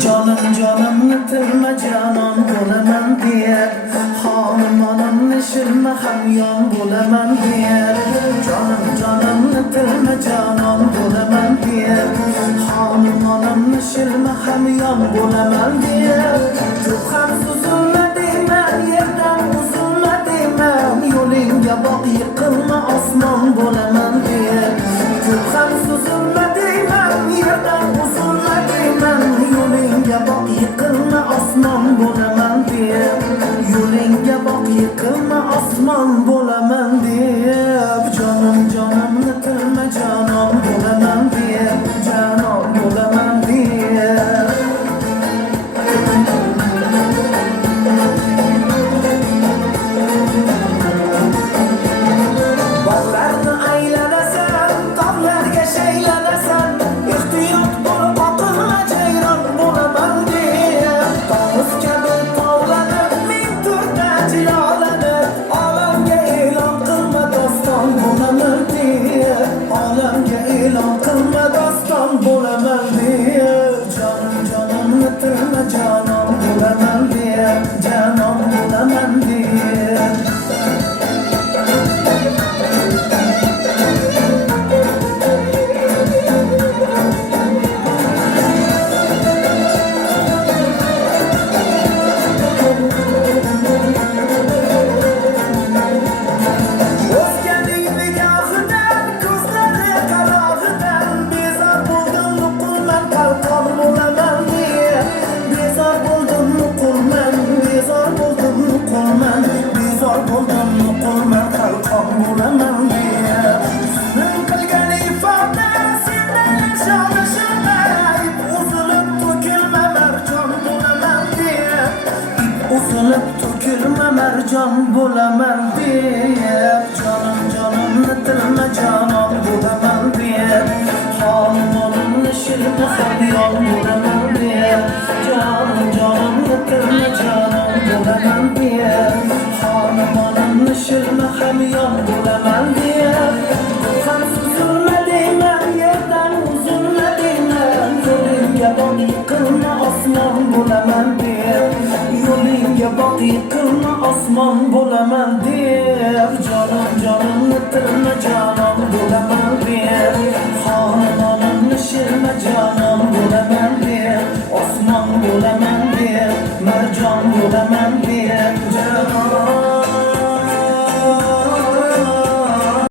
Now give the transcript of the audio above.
Canım canımni tilma canon bo'laman der. Xonimni shirma hamyon bo'laman der. Canım canımni tilma canon bo'laman der. Xonimni shirma hamyon bo'laman der. Ko'p ham suzilma deyman, yerdan uzilma deyman. Yo'lingga boq yiqilma osmon bo'laman der. Ko'p ham suzilma deyman, yerdan uzilma deyman. Yo'lingga boq yiqilma osmon bo'laman der. Yo'lingga boq yiqilma osmon bo'laman der. Canım canımni tilma canon bo'laman der. Canon bo'laman der. Bog'larni aylanasan, tog'larga shaylanasan. Ehtiyot bo'l, oqilma jayron bo'laman der. To'ng'iz kabi tovlanib, ming turda jilolanib, olamga e'lon qilma doston bo'laman der. Olamga e'lon qilma doston bo'laman der. Jonim jonimni tilma jonon bo'laman der. Jonon bo'laman der. O'zganing nigohidan, ko'zlari qarog'idan bezor bo'ldim, nuqulman, qalqon bo'laman der. Bezor bo'ldim, nuqulman, bezor bo'ldim, nuqulman, bezor bo'ldim, nuqulman, qalqon bo'laman der. Men qilgan ifoda sendan yashonishimay, uzilib to'kilma marjon bo'laman der. Uzilib to'kilma marjon bo'laman der. Canım canımni tilma canon bo'laman der. Xonimni shirma hamyon bo'laman der. Canım canımni tilma canon bo'laman der. Xonimni shirma hamyon bo'laman der. Ham suzilma deyman, yerdan uzilma deyman. Yo'lingga boq yiqilma osmon bo'laman der. Yo'lingga boq yiqilma osmon bo'laman der. Canım canımni tilma canon bo'laman der. Xonimni shirma canon bo'laman der. Osmon bo'laman der. Marjon bo'laman der.